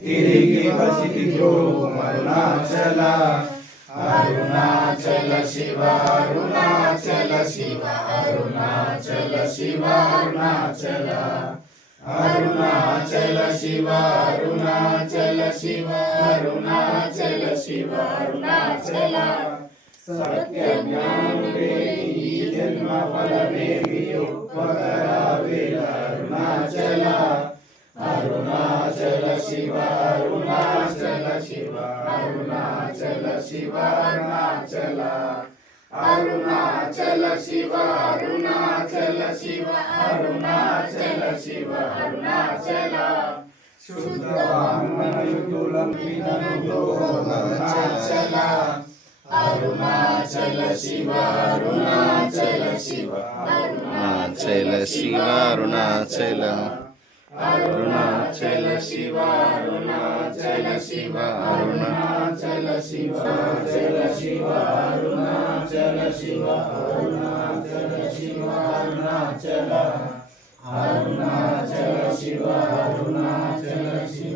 తిరిగి వసిదిగో అరుణాచల అరుణాచల శివ అరుణాచల శివ అరుణాచల శివ అరుణాచల అరుణాచల శివ అరుణాచల శివ అరుణాచల శివ అరుణాచల సత్య జ్ఞానుడే ఈ జన్మ ఫలమేమి ఉపకరావేల అరుణాచల అరుణాచల శివ అరుణాచల శివ అరుణాచల శివ అరుణాచల అరుణాచల శివ అరుణాచల శివ అరుణాచల శివ అరుణాచల శుద్ధవామనులం విననులో అరుణాచల అరుణాచల శివ అరుణాచల శివ అరుణాచల శివ అరుణాచల అరుణాచల శివ అరుణాచల శివ అరుణాచల శివ అరుణాచల శివ అరుణాచల శివ అరుణాచల శివ అరుణాచల అరుణాచల శివ అరుణాచల శివ